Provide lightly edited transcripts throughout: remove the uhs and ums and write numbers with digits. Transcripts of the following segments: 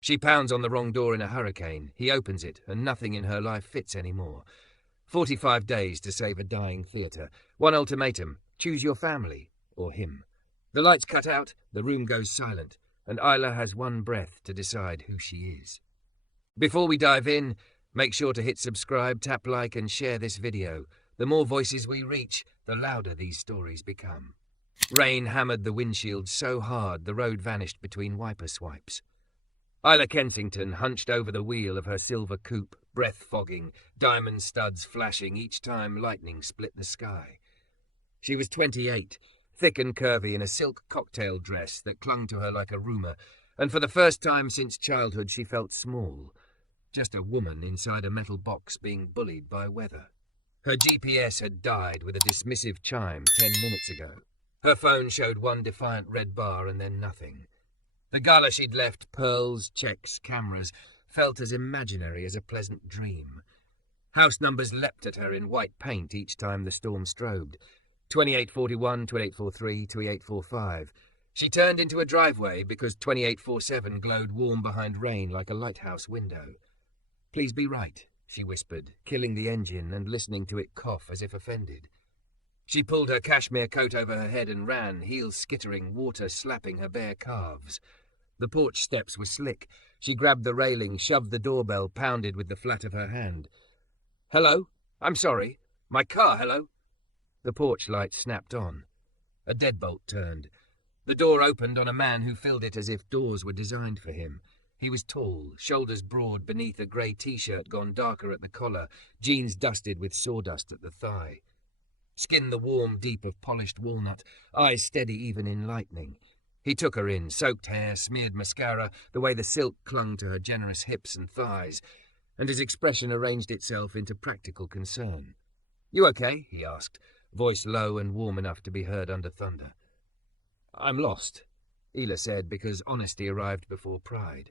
She pounds on the wrong door in a hurricane. He opens it, and nothing in her life fits anymore. 45 days to save a dying theatre. One ultimatum: choose your family, or him. The lights cut out, the room goes silent, and Isla has one breath to decide who she is. Before we dive in, make sure to hit subscribe, tap like, and share this video. The more voices we reach, the louder these stories become. Rain hammered the windshield so hard the road vanished between wiper swipes. Isla Kensington hunched over the wheel of her silver coupe, breath fogging, diamond studs flashing each time lightning split the sky. She was 28, thick and curvy in a silk cocktail dress that clung to her like a rumour, and for the first time since childhood she felt small, just a woman inside a metal box being bullied by weather. Her GPS had died with a dismissive chime 10 minutes ago. Her phone showed one defiant red bar and then nothing. The gala she'd left, pearls, checks, cameras, felt as imaginary as a pleasant dream. House numbers leapt at her in white paint each time the storm strobed. 2841, 2843, 2845. She turned into a driveway because 2847 glowed warm behind rain like a lighthouse window. "Please be right," she whispered, killing the engine and listening to it cough as if offended. She pulled her cashmere coat over her head and ran, heels skittering, water slapping her bare calves. The porch steps were slick. She grabbed the railing, shoved the doorbell, pounded with the flat of her hand. "Hello? I'm sorry. My car, hello?" The porch light snapped on. A deadbolt turned. The door opened on a man who filled it as if doors were designed for him. He was tall, shoulders broad beneath a grey T-shirt gone darker at the collar, jeans dusted with sawdust at the thigh. Skin the warm deep of polished walnut, eyes steady even in lightning. He took her in, soaked hair, smeared mascara, the way the silk clung to her generous hips and thighs, and his expression arranged itself into practical concern. "You okay?" he asked, voice low and warm enough to be heard under thunder. "I'm lost," Isla said, because honesty arrived before pride.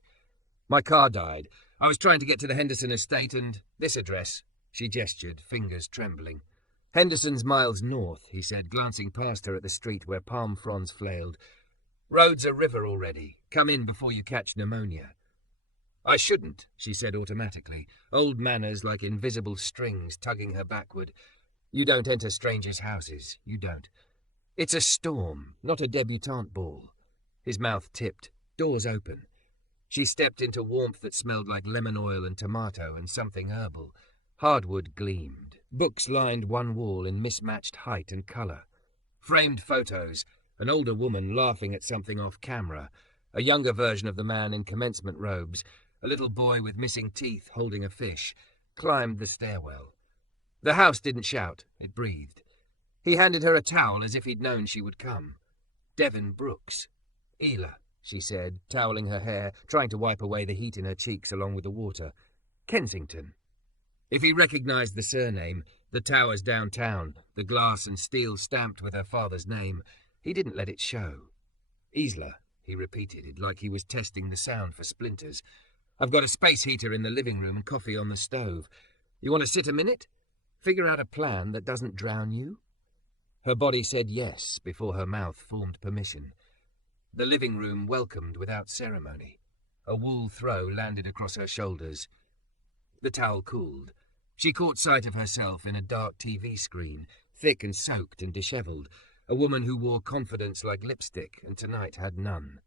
"My car died. I was trying to get to the Henderson estate and this address." She gestured, fingers trembling. "Henderson's miles north," he said, glancing past her at the street where palm fronds flailed. "Road's a river already. Come in before you catch pneumonia." "I shouldn't," she said automatically, old manners like invisible strings tugging her backward. "You don't enter strangers' houses. You don't. It's a storm, not a debutante ball." His mouth tipped, doors open. She stepped into warmth that smelled like lemon oil and tomato and something herbal. Hardwood gleamed. Books lined one wall in mismatched height and colour. Framed photos, an older woman laughing at something off camera, a younger version of the man in commencement robes, a little boy with missing teeth holding a fish, climbed the stairwell. The house didn't shout, it breathed. He handed her a towel as if he'd known she would come. "Devin Brooks." "Isla," she said, toweling her hair, trying to wipe away the heat in her cheeks along with the water. "Kensington." If he recognized the surname, the towers downtown, the glass and steel stamped with her father's name, he didn't let it show. "Isla," he repeated it like he was testing the sound for splinters. "I've got a space heater in the living room, coffee on the stove. You want to sit a minute? Figure out a plan that doesn't drown you?" Her body said yes before her mouth formed permission. The living room welcomed without ceremony. A wool throw landed across her shoulders. The towel cooled. She caught sight of herself in a dark TV screen, thick and soaked and dishevelled, a woman who wore confidence like lipstick and tonight had none.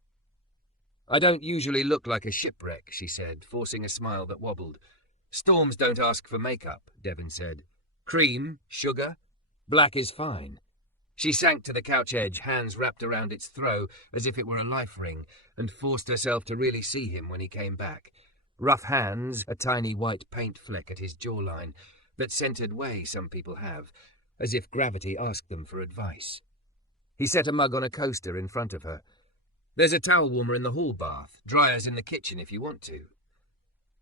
"I don't usually look like a shipwreck," she said, forcing a smile that wobbled. "Storms don't ask for makeup," Devin said. "Cream, sugar, black is fine." She sank to the couch edge, hands wrapped around its throw as if it were a life ring, and forced herself to really see him when he came back. Rough hands, a tiny white paint fleck at his jawline, that scented way some people have, as if gravity asked them for advice. He set a mug on a coaster in front of her. "There's a towel warmer in the hall bath, dryers in the kitchen if you want to."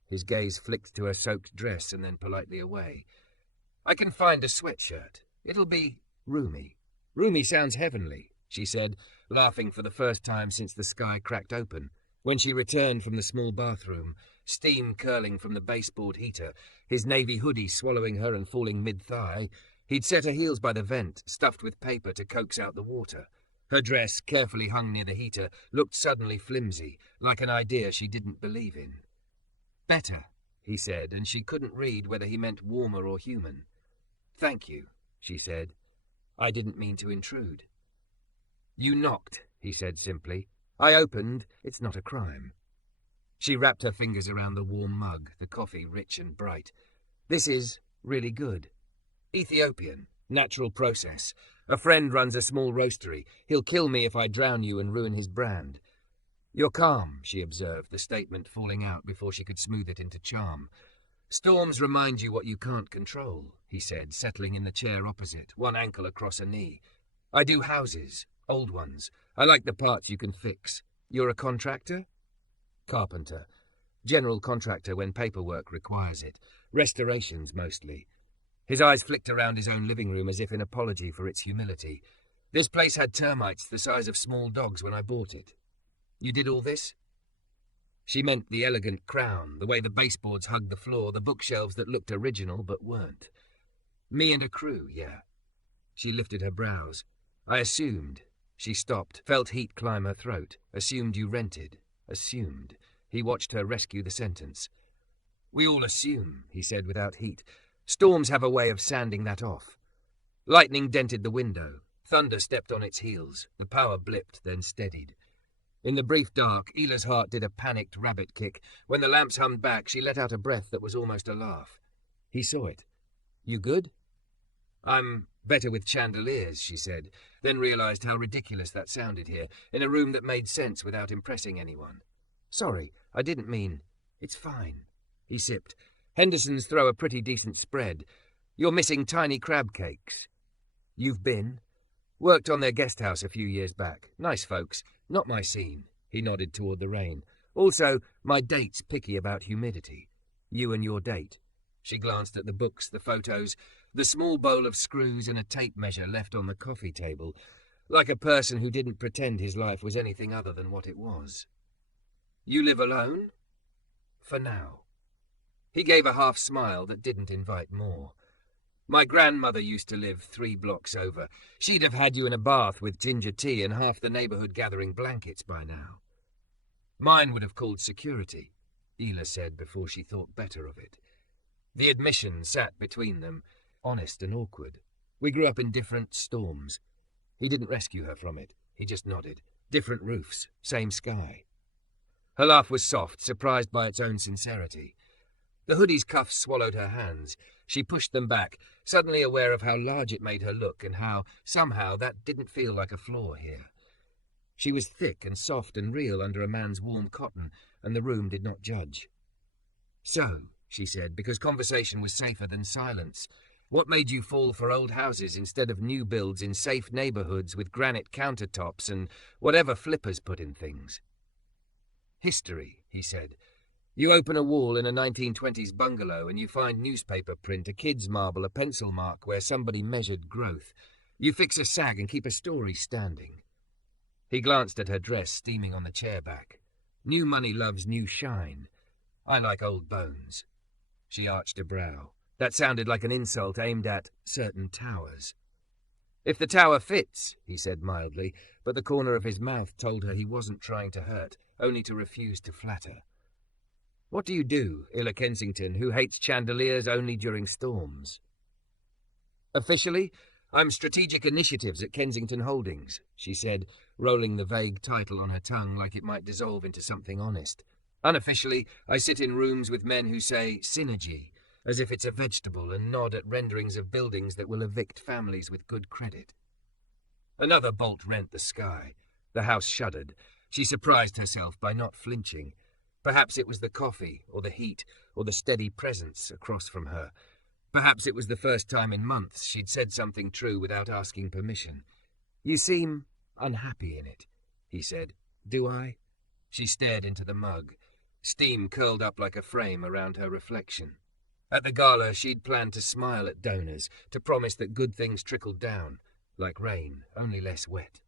His gaze flicked to her soaked dress and then politely away. "I can find a sweatshirt. It'll be roomy." "Roomy sounds heavenly," she said, laughing for the first time since the sky cracked open. When she returned from the small bathroom, steam curling from the baseboard heater, his navy hoodie swallowing her and falling mid-thigh, he'd set her heels by the vent, stuffed with paper to coax out the water. Her dress, carefully hung near the heater, looked suddenly flimsy, like an idea she didn't believe in. "Better," he said, and she couldn't read whether he meant warmer or human. "Thank you," she said. "I didn't mean to intrude." "You knocked," he said simply. "I opened. It's not a crime." She wrapped her fingers around the warm mug, the coffee rich and bright. "This is really good. Ethiopian, natural process. A friend runs a small roastery. He'll kill me if I drown you and ruin his brand." "You're calm," she observed, the statement falling out before she could smooth it into charm. "Storms remind you what you can't control," he said, settling in the chair opposite, one ankle across a knee. "I do houses, old ones. I like the parts you can fix. You're a contractor?" "Carpenter. General contractor when paperwork requires it. Restorations, mostly." His eyes flicked around his own living room as if in apology for its humility. "This place had termites the size of small dogs when I bought it. You did all this?" She meant the elegant crown, the way the baseboards hugged the floor, the bookshelves that looked original but weren't. "Me and a crew, yeah." She lifted her brows. "I assumed." She stopped, felt heat climb her throat. "Assumed you rented. Assumed." He watched her rescue the sentence. "We all assume," he said without heat. "Storms have a way of sanding that off." Lightning dented the window. Thunder stepped on its heels. The power blipped, then steadied. In the brief dark, Ila's heart did a panicked rabbit kick. When the lamps hummed back, she let out a breath that was almost a laugh. He saw it. "You good?" "I'm better with chandeliers," she said, then realized how ridiculous that sounded here, in a room that made sense without impressing anyone. "Sorry, I didn't mean—" "It's fine." He sipped. "Henderson's throw a pretty decent spread. You're missing tiny crab cakes." "You've been?" "Worked on their guest house a few years back. Nice folks. Not my scene." He nodded toward the rain. "Also, my date's picky about humidity." "You and your date." She glanced at the books, the photos, the small bowl of screws and a tape measure left on the coffee table, like a person who didn't pretend his life was anything other than what it was. "You live alone?" "For now." He gave a half smile that didn't invite more. "My grandmother used to live 3 blocks over. She'd have had you in a bath with ginger tea and half the neighborhood gathering blankets by now." "Mine would have called security," Ela said before she thought better of it. The admission sat between them, honest and awkward. "We grew up in different storms." He didn't rescue her from it. He just nodded. "Different roofs, same sky." Her laugh was soft, surprised by its own sincerity. The hoodie's cuffs swallowed her hands. She pushed them back, suddenly aware of how large it made her look and how, somehow, that didn't feel like a flaw here. She was thick and soft and real under a man's warm cotton, and the room did not judge. "So," she said, because conversation was safer than silence, "what made you fall for old houses instead of new builds in safe neighborhoods with granite countertops and whatever flippers put in things?" "History," he said. "You open a wall in a 1920s bungalow and you find newspaper print, a kid's marble, a pencil mark where somebody measured growth. You fix a sag and keep a story standing." He glanced at her dress steaming on the chair back. "New money loves new shine. I like old bones." She arched a brow. That sounded like an insult aimed at certain towers. "If the tower fits," he said mildly, but the corner of his mouth told her he wasn't trying to hurt, only to refuse to flatter. "What do you do, Isla Kensington, who hates chandeliers only during storms?" "Officially, I'm Strategic Initiatives at Kensington Holdings," she said, rolling the vague title on her tongue like it might dissolve into something honest. "Unofficially, I sit in rooms with men who say synergy, as if it's a vegetable, and nod at renderings of buildings that will evict families with good credit." Another bolt rent the sky. The house shuddered. She surprised herself by not flinching. Perhaps it was the coffee, or the heat, or the steady presence across from her. Perhaps it was the first time in months she'd said something true without asking permission. "You seem unhappy in it," he said. "Do I?" She stared into the mug. Steam curled up like a frame around her reflection. At the gala, she'd planned to smile at donors, to promise that good things trickled down, like rain, only less wet.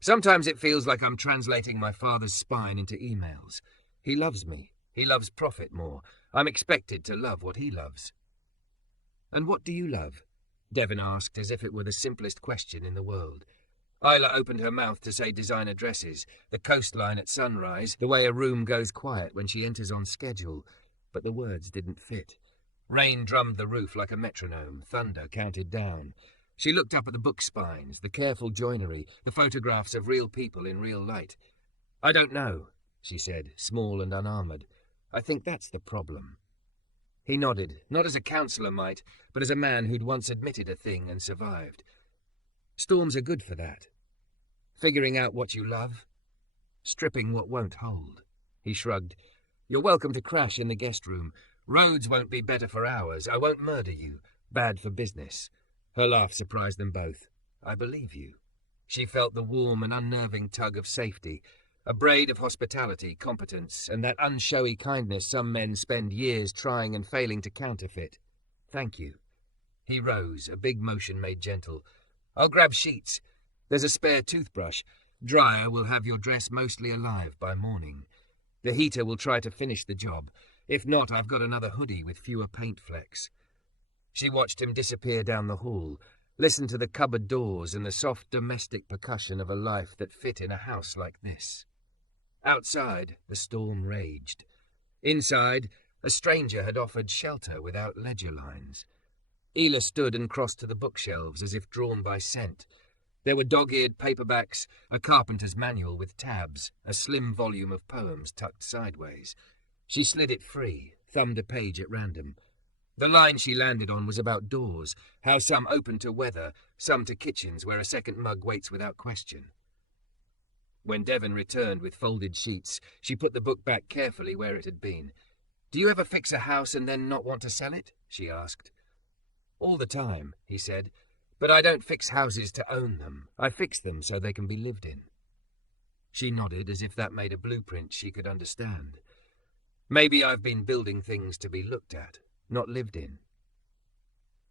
"Sometimes it feels like I'm translating my father's spine into emails. He loves me. He loves profit more. I'm expected to love what he loves." "And what do you love?" Devin asked, as if it were the simplest question in the world. Isla opened her mouth to say designer dresses, the coastline at sunrise, the way a room goes quiet when she enters on schedule, but the words didn't fit. Rain drummed the roof like a metronome, thunder counted down. She looked up at the book spines, the careful joinery, the photographs of real people in real light. "I don't know," she said, small and unarmoured. "I think that's the problem." He nodded, not as a counsellor might, but as a man who'd once admitted a thing and survived. Storms are good for that. Figuring out what you love, stripping what won't hold. He shrugged. "You're welcome to crash in the guest room. Roads won't be better for hours. I won't murder you. Bad for business." Her laugh surprised them both. "I believe you." She felt the warm and unnerving tug of safety, a braid of hospitality, competence, and that unshowy kindness some men spend years trying and failing to counterfeit. "Thank you." He rose, a big motion made gentle. "I'll grab sheets. There's a spare toothbrush. Dryer will have your dress mostly alive by morning. The heater will try to finish the job. If not, I've got another hoodie with fewer paint flecks." She watched him disappear down the hall, listened to the cupboard doors and the soft domestic percussion of a life that fit in a house like this. Outside, the storm raged. Inside, a stranger had offered shelter without ledger lines. Isla stood and crossed to the bookshelves as if drawn by scent. There were dog-eared paperbacks, a carpenter's manual with tabs, a slim volume of poems tucked sideways. She slid it free, thumbed a page at random. The line she landed on was about doors, how some open to weather, some to kitchens where a second mug waits without question. When Devin returned with folded sheets, she put the book back carefully where it had been. "Do you ever fix a house and then not want to sell it?" she asked. "All the time," he said. "But I don't fix houses to own them. I fix them so they can be lived in." She nodded as if that made a blueprint she could understand. "Maybe I've been building things to be looked at, not lived in."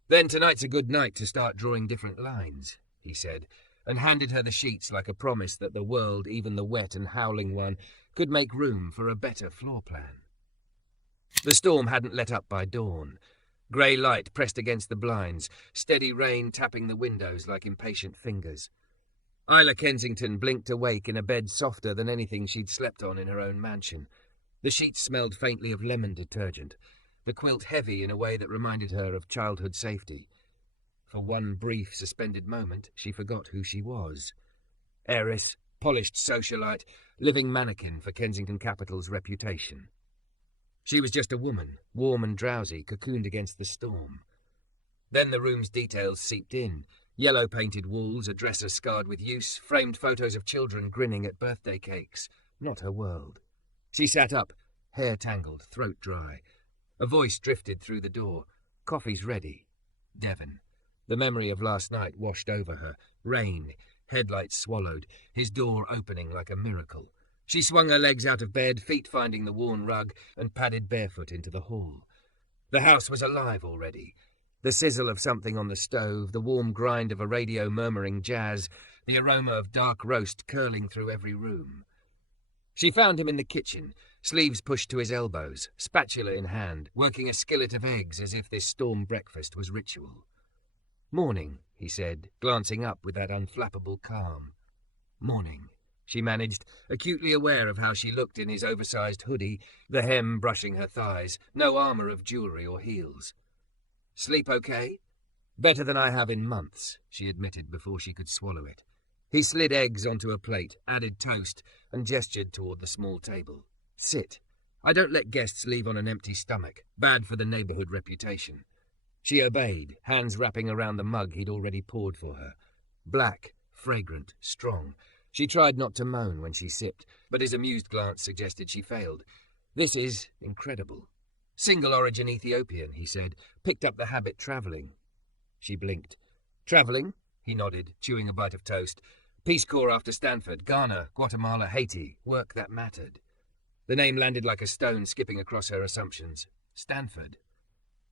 "Then tonight's a good night to start drawing different lines," he said, and handed her the sheets like a promise that the world, even the wet and howling one, could make room for a better floor plan. The storm hadn't let up by dawn. Grey light pressed against the blinds, steady rain tapping the windows like impatient fingers. Isla Kensington blinked awake in a bed softer than anything she'd slept on in her own mansion. The sheets smelled faintly of lemon detergent, the quilt heavy in a way that reminded her of childhood safety. For one brief, suspended moment, she forgot who she was. Heiress, polished socialite, living mannequin for Kensington Capital's reputation. She was just a woman, warm and drowsy, cocooned against the storm. Then the room's details seeped in. Yellow-painted walls, a dresser scarred with use, framed photos of children grinning at birthday cakes. Not her world. She sat up, hair tangled, throat dry. A voice drifted through the door. "Coffee's ready." Devin. The memory of last night washed over her. Rain, headlights swallowed, his door opening like a miracle. She swung her legs out of bed, feet finding the worn rug, and padded barefoot into the hall. The house was alive already. The sizzle of something on the stove, the warm grind of a radio murmuring jazz, the aroma of dark roast curling through every room. She found him in the kitchen, sleeves pushed to his elbows, spatula in hand, working a skillet of eggs as if this storm breakfast was ritual. "Morning," he said, glancing up with that unflappable calm. "Morning," she managed, acutely aware of how she looked in his oversized hoodie, the hem brushing her thighs, no armour of jewellery or heels. "Sleep okay?" "Better than I have in months," she admitted before she could swallow it. He slid eggs onto a plate, added toast, and gestured toward the small table. "Sit. I don't let guests leave on an empty stomach. Bad for the neighbourhood reputation." She obeyed, hands wrapping around the mug he'd already poured for her. Black, fragrant, strong. She tried not to moan when she sipped, but his amused glance suggested she failed. "This is incredible." "Single origin Ethiopian," he said. "Picked up the habit travelling." She blinked. "Travelling?" He nodded, chewing a bite of toast. "Peace Corps after Stanford, Ghana, Guatemala, Haiti. Work that mattered." The name landed like a stone skipping across her assumptions. Stanford.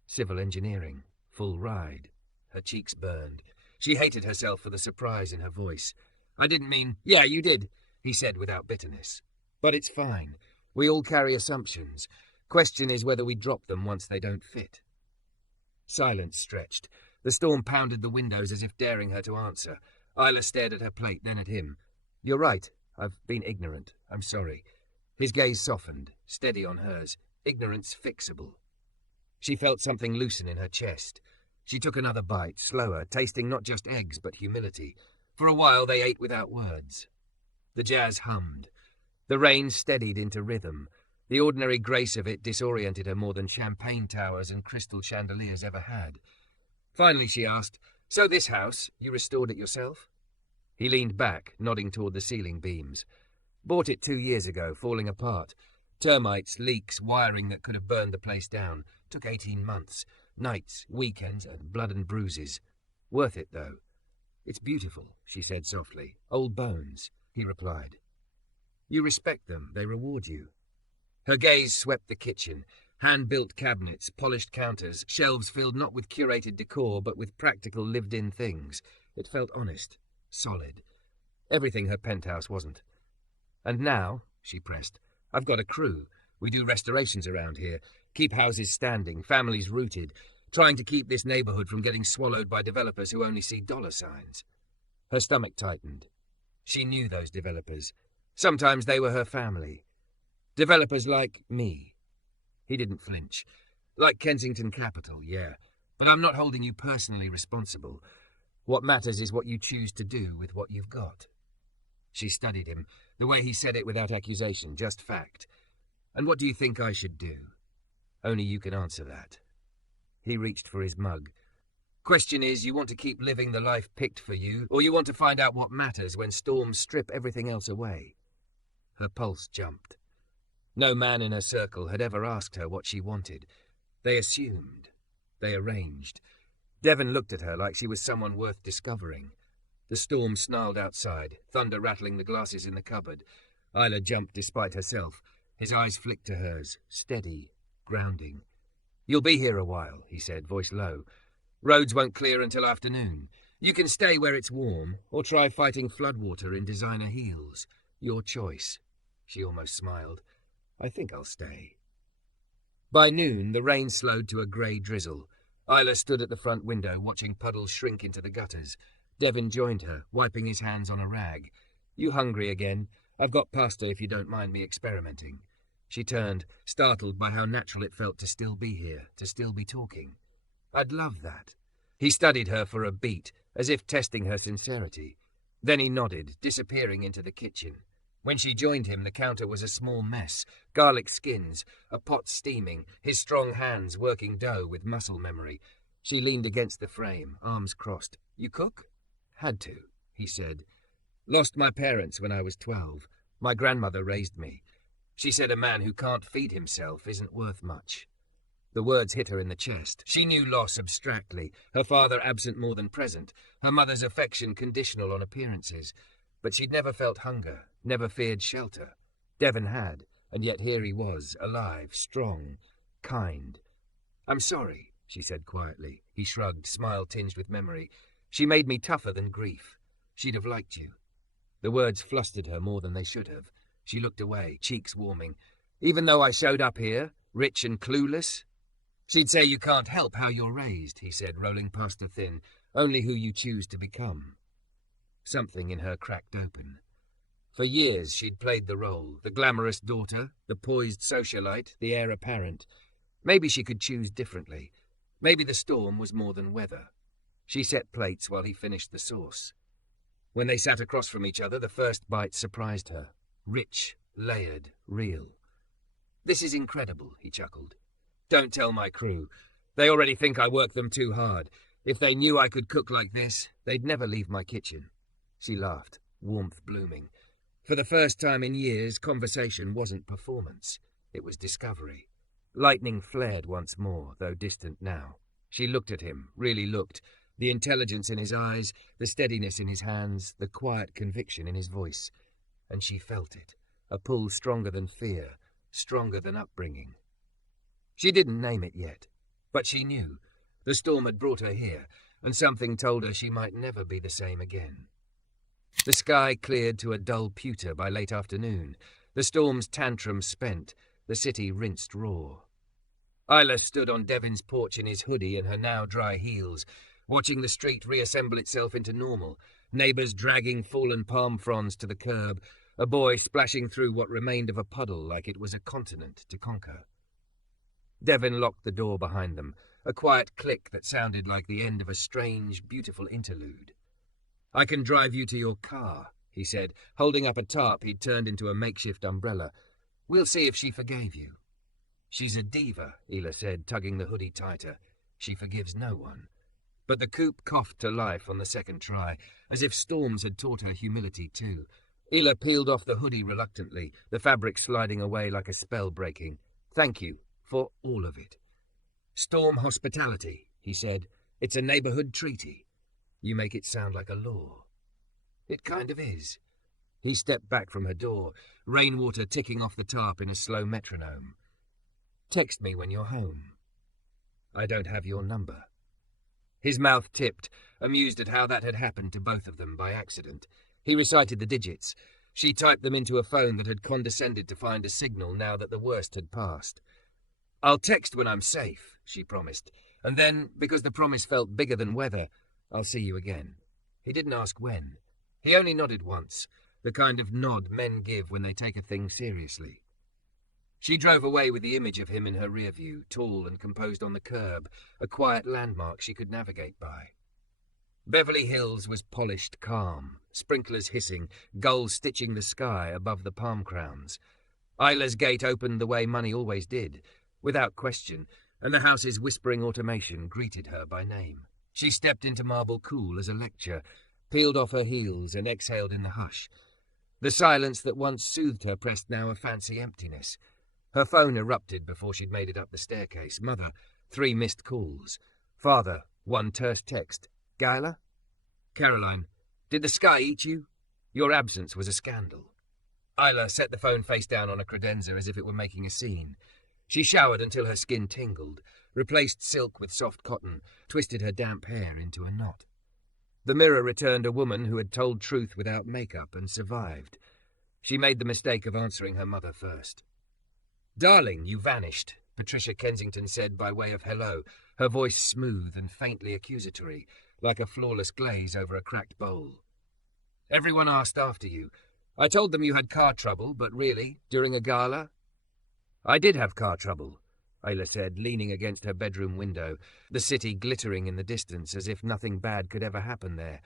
Civil engineering. Full ride. Her cheeks burned. She hated herself for the surprise in her voice. "I didn't mean—" "Yeah, you did," he said without bitterness. "But it's fine. We all carry assumptions. Question is whether we drop them once they don't fit." Silence stretched. The storm pounded the windows as if daring her to answer. Isla stared at her plate, then at him. "You're right. I've been ignorant. I'm sorry." His gaze softened, steady on hers. Ignorance fixable. She felt something loosen in her chest. She took another bite, slower, tasting not just eggs but humility. For a while they ate without words. The jazz hummed. The rain steadied into rhythm. The ordinary grace of it disoriented her more than champagne towers and crystal chandeliers ever had. Finally she asked, "So this house, you restored it yourself?" He leaned back, nodding toward the ceiling beams. "Bought it 2 years ago, falling apart. Termites, leaks, wiring that could have burned the place down. Took 18 months. Nights, weekends, and blood and bruises. Worth it, though." "It's beautiful," she said softly. "Old bones," he replied. "You respect them. They reward you." Her gaze swept the kitchen. Hand-built cabinets, polished counters, shelves filled not with curated decor but with practical lived-in things. It felt honest, solid. Everything her penthouse wasn't. "And now," she pressed, "I've got a crew. We do restorations around here. Keep houses standing, families rooted, trying to keep this neighborhood from getting swallowed by developers who only see dollar signs." Her stomach tightened. She knew those developers. Sometimes they were her family. Developers like me. He didn't flinch. "Like Kensington Capital, yeah. But I'm not holding you personally responsible. What matters is what you choose to do with what you've got." She studied him, the way he said it without accusation, just fact. "And what do you think I should do?" "Only you can answer that." He reached for his mug. "Question is, you want to keep living the life picked for you, or you want to find out what matters when storms strip everything else away?" Her pulse jumped. No man in her circle had ever asked her what she wanted. They assumed. They arranged. Devin looked at her like she was someone worth discovering. The storm snarled outside, thunder rattling the glasses in the cupboard. Isla jumped despite herself. His eyes flicked to hers, steady, grounding. "You'll be here a while," he said, voice low. "Roads won't clear until afternoon. You can stay where it's warm, or try fighting floodwater in designer heels. Your choice." She almost smiled. "I think I'll stay." By noon, the rain slowed to a grey drizzle. Isla stood at the front window, watching puddles shrink into the gutters. Devin joined her, wiping his hands on a rag. "You hungry again? I've got pasta if you don't mind me experimenting." She turned, startled by how natural it felt to still be here, to still be talking. "I'd love that." He studied her for a beat, as if testing her sincerity. Then he nodded, disappearing into the kitchen. When she joined him, the counter was a small mess. Garlic skins, a pot steaming, his strong hands working dough with muscle memory. She leaned against the frame, arms crossed. "You cook?" "Had to," he said. "Lost my parents when I was 12. My grandmother raised me. She said a man who can't feed himself isn't worth much." The words hit her in the chest. She knew loss abstractly, her father absent more than present, her mother's affection conditional on appearances. But she'd never felt hunger, never feared shelter. Devin had, and yet here he was, alive, strong, kind. "I'm sorry," she said quietly. He shrugged, smile tinged with memory. "She made me tougher than grief. She'd have liked you." The words flustered her more than they should have. She looked away, cheeks warming. "Even though I showed up here, rich and clueless?" "She'd say you can't help how you're raised," he said, rolling past her thin. "Only who you choose to become." Something in her cracked open. For years she'd played the role, the glamorous daughter, the poised socialite, the heir apparent. Maybe she could choose differently. Maybe the storm was more than weather. She set plates while he finished the sauce. When they sat across from each other, the first bite surprised her. Rich, layered, real. "This is incredible," he chuckled. "Don't tell my crew. They already think I work them too hard. If they knew I could cook like this, they'd never leave my kitchen." She laughed, warmth blooming. For the first time in years, conversation wasn't performance. It was discovery. Lightning flared once more, though distant now. She looked at him, really looked. The intelligence in his eyes, the steadiness in his hands, the quiet conviction in his voice. And she felt it. A pull stronger than fear, stronger than upbringing. She didn't name it yet, but she knew. The storm had brought her here, and something told her she might never be the same again. The sky cleared to a dull pewter by late afternoon. The storm's tantrum spent, the city rinsed raw. Isla stood on Devin's porch in his hoodie and her now dry heels, watching the street reassemble itself into normal. Neighbours dragging fallen palm fronds to the curb, a boy splashing through what remained of a puddle like it was a continent to conquer. Devin locked the door behind them, a quiet click that sounded like the end of a strange, beautiful interlude. "I can drive you to your car," he said, holding up a tarp he'd turned into a makeshift umbrella. "We'll see if she forgave you." "She's a diva," Isla said, tugging the hoodie tighter. "She forgives no one." But the coupe coughed to life on the second try, as if storms had taught her humility too. Isla peeled off the hoodie reluctantly, the fabric sliding away like a spell breaking. "Thank you for all of it." "Storm hospitality," he said. "It's a neighbourhood treaty." "You make it sound like a law." "It kind of is." He stepped back from her door, rainwater ticking off the tarp in a slow metronome. "Text me when you're home." "I don't have your number." His mouth tipped, amused at how that had happened to both of them by accident. He recited the digits. She typed them into a phone that had condescended to find a signal now that the worst had passed. "I'll text when I'm safe," she promised. And then, because the promise felt bigger than weather, "I'll see you again." He didn't ask when. He only nodded once, the kind of nod men give when they take a thing seriously. She drove away with the image of him in her rear view, tall and composed on the curb, a quiet landmark she could navigate by. Beverly Hills was polished calm, sprinklers hissing, gulls stitching the sky above the palm crowns. Isla's gate opened the way money always did, without question, and the house's whispering automation greeted her by name. She stepped into marble cool as a lecture, peeled off her heels and exhaled in the hush. The silence that once soothed her pressed now a fancy emptiness. Her phone erupted before she'd made it up the staircase. Mother, 3 missed calls. Father, 1 terse text. Guyla? Caroline, did the sky eat you? Your absence was a scandal. Isla set the phone face down on a credenza as if it were making a scene. She showered until her skin tingled, replaced silk with soft cotton, twisted her damp hair into a knot. The mirror returned a woman who had told truth without makeup and survived. She made the mistake of answering her mother first. "Darling, you vanished," Patricia Kensington said by way of hello, her voice smooth and faintly accusatory, like a flawless glaze over a cracked bowl. "Everyone asked after you. I told them you had car trouble, but really, during a gala?" "I did have car trouble," Isla said, leaning against her bedroom window, the city glittering in the distance as if nothing bad could ever happen there.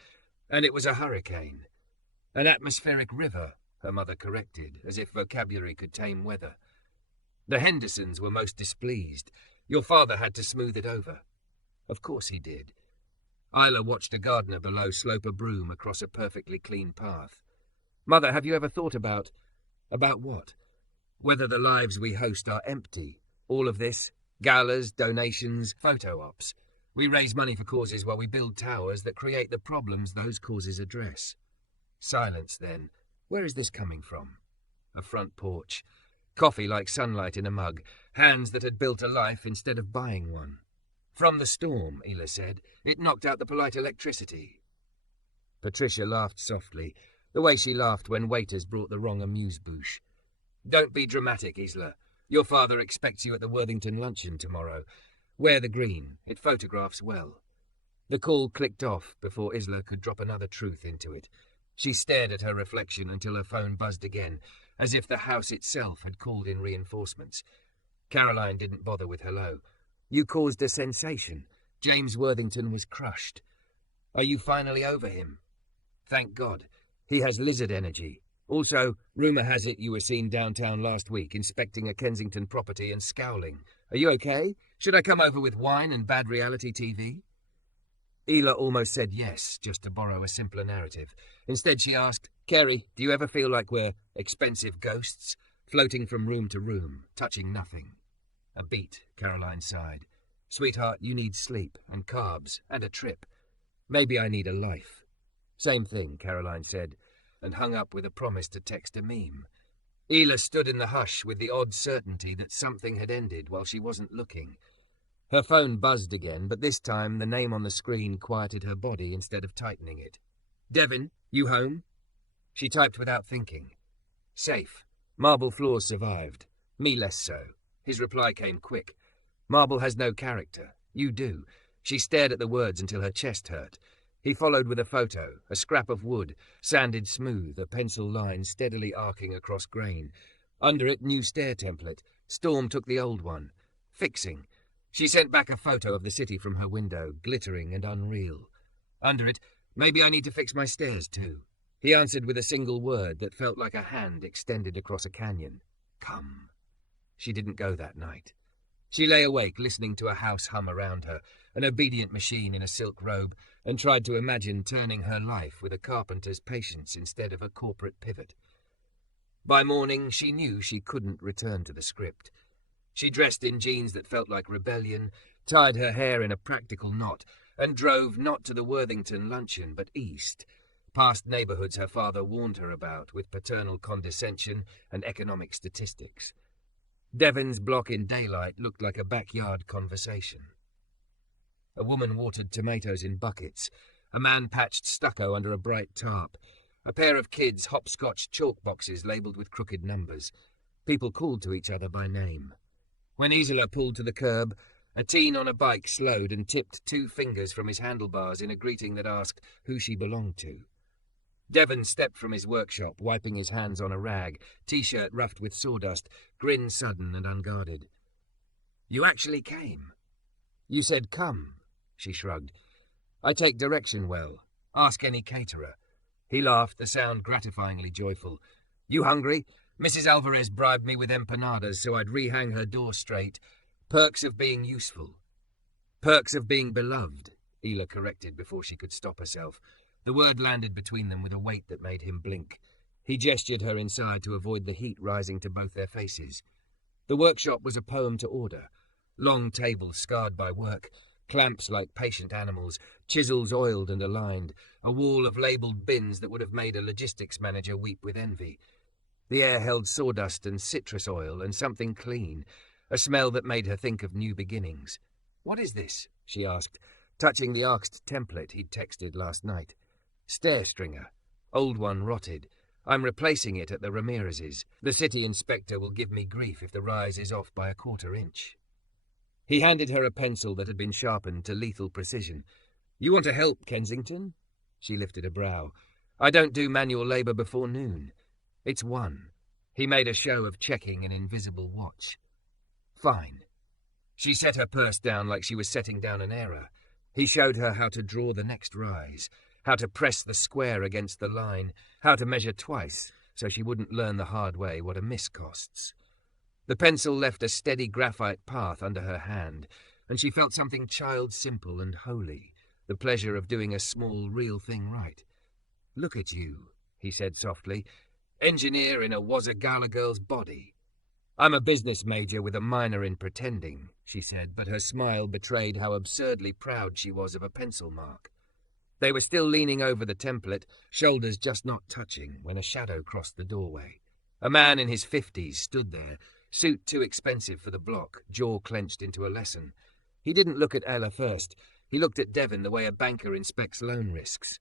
"And it was a hurricane." "An atmospheric river," her mother corrected, as if vocabulary could tame weather. "The Hendersons were most displeased. Your father had to smooth it over." "Of course he did." Isla watched a gardener below slope a broom across a perfectly clean path. "Mother, have you ever thought about what? Whether the lives we host are empty. All of this, galas, donations, photo ops. We raise money for causes while we build towers that create the problems those causes address." Silence then. Where is this coming from? A front porch. Coffee like sunlight in a mug, hands that had built a life instead of buying one. "From the storm," Isla said. "It knocked out the polite electricity." Patricia laughed softly, the way she laughed when waiters brought the wrong amuse-bouche. "Don't be dramatic, Isla. Your father expects you at the Worthington luncheon tomorrow. Wear the green. It photographs well." The call clicked off before Isla could drop another truth into it. She stared at her reflection until her phone buzzed again, as if the house itself had called in reinforcements. Caroline didn't bother with hello. "You caused a sensation. James Worthington was crushed. Are you finally over him?" "Thank God. He has lizard energy. Also, rumour has it you were seen downtown last week inspecting a Kensington property and scowling. Are you okay? Should I come over with wine and bad reality TV?" Isla almost said yes, just to borrow a simpler narrative. Instead she asked, "Carrie, do you ever feel like we're expensive ghosts, floating from room to room, touching nothing?" A beat, Caroline sighed. "Sweetheart, you need sleep, and carbs, and a trip. Maybe I need a life." "Same thing," Caroline said, and hung up with a promise to text a meme. Isla stood in the hush with the odd certainty that something had ended while she wasn't looking. Her phone buzzed again, but this time the name on the screen quieted her body instead of tightening it. "Devin, you home?" She typed without thinking. "Safe. Marble floors survived. Me less so." His reply came quick. "Marble has no character. You do." She stared at the words until her chest hurt. He followed with a photo, a scrap of wood, sanded smooth, a pencil line steadily arcing across grain. Under it, new stair template. Storm took the old one. Fixing. She sent back a photo of the city from her window, glittering and unreal. Under it, maybe I need to fix my stairs too. He answered with a single word that felt like a hand extended across a canyon. Come. She didn't go that night. She lay awake, listening to a house hum around her, an obedient machine in a silk robe, and tried to imagine turning her life with a carpenter's patience instead of a corporate pivot. By morning, she knew she couldn't return to the script. She dressed in jeans that felt like rebellion, tied her hair in a practical knot, and drove not to the Worthington luncheon, but east, past neighbourhoods her father warned her about with paternal condescension and economic statistics. Devin's block in daylight looked like a backyard conversation. A woman watered tomatoes in buckets. A man patched stucco under a bright tarp. A pair of kids hopscotched chalk boxes labelled with crooked numbers. People called to each other by name. When Isla pulled to the curb, a teen on a bike slowed and tipped 2 fingers from his handlebars in a greeting that asked who she belonged to. Devin stepped from his workshop, wiping his hands on a rag, T-shirt roughed with sawdust, grin sudden and unguarded. "You actually came?" "You said come," she shrugged. "I take direction well. Ask any caterer." He laughed, the sound gratifyingly joyful. "You hungry? Mrs. Alvarez bribed me with empanadas so I'd rehang her door straight. Perks of being useful." "Perks of being beloved," Isla corrected before she could stop herself. The word landed between them with a weight that made him blink. He gestured her inside to avoid the heat rising to both their faces. The workshop was a poem to order. Long tables scarred by work, clamps like patient animals, chisels oiled and aligned, a wall of labelled bins that would have made a logistics manager weep with envy. The air held sawdust and citrus oil and something clean, a smell that made her think of new beginnings. "What is this?" she asked, touching the arched template he'd texted last night. "Stair stringer. Old one rotted. I'm replacing it at the Ramirez's. The city inspector will give me grief if the rise is off by a 1/4 inch." He handed her a pencil that had been sharpened to lethal precision. "You want to help, Kensington?" She lifted a brow. "I don't do manual labour before noon. It's 1. He made a show of checking an invisible watch. "Fine." She set her purse down like she was setting down an error. He showed her how to draw the next rise, how to press the square against the line, how to measure twice, so she wouldn't learn the hard way what a miss costs. The pencil left a steady graphite path under her hand, and she felt something child-simple and holy, the pleasure of doing a small, real thing right. "Look at you," he said softly. "Engineer in a was-a-gala girl's body." "I'm a business major with a minor in pretending," she said, but her smile betrayed how absurdly proud she was of a pencil mark. They were still leaning over the template, shoulders just not touching, when a shadow crossed the doorway. A man in his 50s stood there, suit too expensive for the block, jaw clenched into a lesson. He didn't look at Ella first. He looked at Devin the way a banker inspects loan risks.